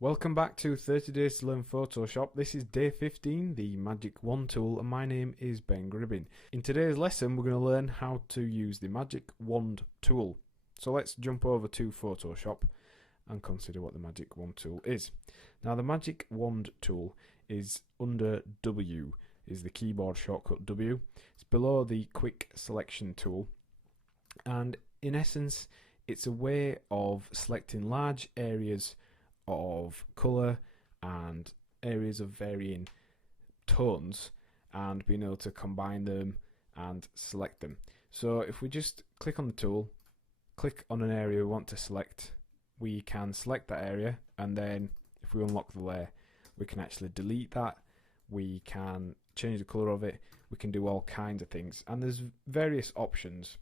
Welcome back to 30 Days to Learn Photoshop. This is day 15, the Magic Wand tool, and my name is Ben Gribbin. In today's lesson, we're going to learn how to use the Magic Wand tool. So let's jump over to Photoshop and consider what the Magic Wand tool is. Now, the Magic Wand tool is under W, is the keyboard shortcut W. It's below the Quick Selection tool, and in essence, it's a way of selecting large areas of colour and areas of varying tones and being able to combine them and select them. So if we just click on the tool, click on an area we want to select, we can select that area, and then if we unlock the layer, we can actually delete that, we can change the colour of it, we can do all kinds of things, and there's various options.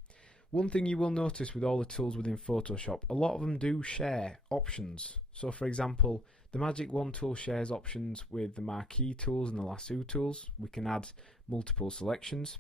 One thing you will notice with all the tools within Photoshop, a lot of them do share options. So for example, the Magic Wand tool shares options with the marquee tools and the lasso tools. We can add multiple selections.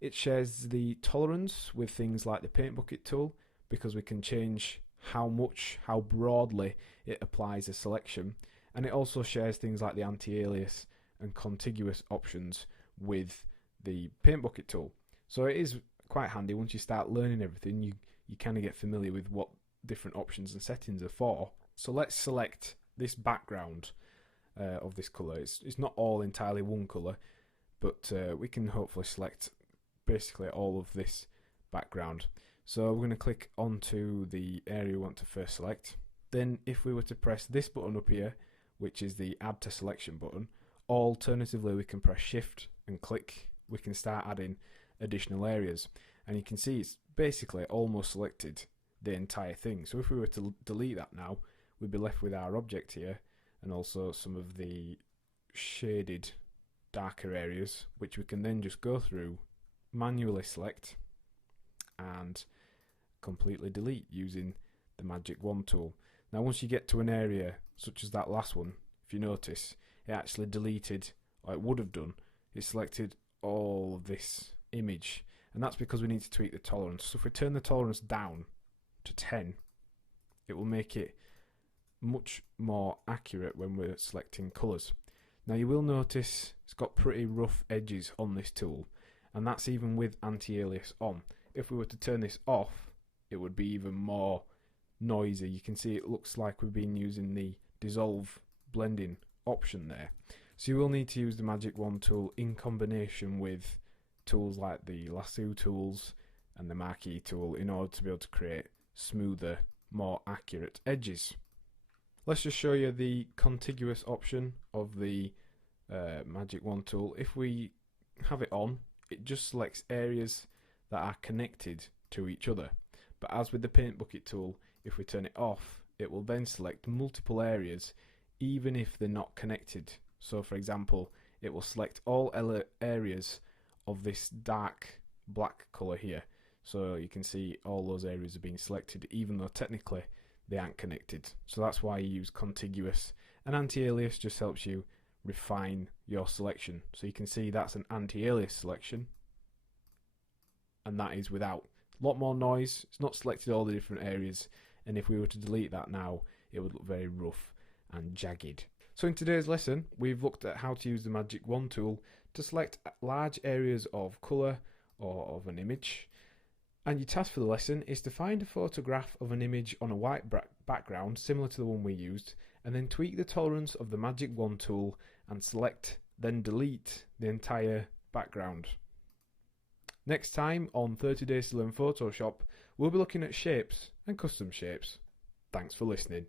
It shares the tolerance with things like the paint bucket tool, because we can change how broadly it applies a selection. And it also shares things like the anti-alias and contiguous options with the paint bucket tool. So it is quite handy. Once you start learning everything, you kind of get familiar with what different options and settings are for. So let's select this background of this colour. It's not all entirely one colour, but we can hopefully select basically all of this background. So we're going to click onto the area we want to first select. Then if we were to press this button up here, which is the Add to Selection button, alternatively we can press Shift and click. We can start adding additional areas, and you can see it's basically almost selected the entire thing. So if we were to delete that now, we'd be left with our object here and also some of the shaded darker areas, which we can then just go through, manually select and completely delete using the Magic Wand tool. Now once you get to an area such as that last one, if you notice, it actually deleted, or it would have done, it selected all of this image, and that's because we need to tweak the tolerance. So if we turn the tolerance down to 10, it will make it much more accurate when we're selecting colours. Now you will notice it's got pretty rough edges on this tool, and that's even with anti-alias on. If we were to turn this off, it would be even more noisy. You can see it looks like we've been using the dissolve blending option there. So you will need to use the Magic Wand tool in combination with tools like the lasso tools and the marquee tool in order to be able to create smoother, more accurate edges. Let's just show you the contiguous option of the Magic Wand tool. If we have it on, it just selects areas that are connected to each other. But as with the paint bucket tool, if we turn it off, it will then select multiple areas even if they're not connected. So for example, it will select all areas of this dark black colour here. So you can see all those areas are being selected even though technically they aren't connected. So that's why you use contiguous. And anti-alias just helps you refine your selection. So you can see that's an anti-alias selection, and that is without. A lot more noise, it's not selected all the different areas, and if we were to delete that now, it would look very rough and jagged. So in today's lesson, we've looked at how to use the Magic Wand tool to select large areas of colour or of an image. And your task for the lesson is to find a photograph of an image on a white background similar to the one we used, and then tweak the tolerance of the Magic Wand tool and select, then delete the entire background. Next time on 30 Days to Learn Photoshop, we'll be looking at shapes and custom shapes. Thanks for listening.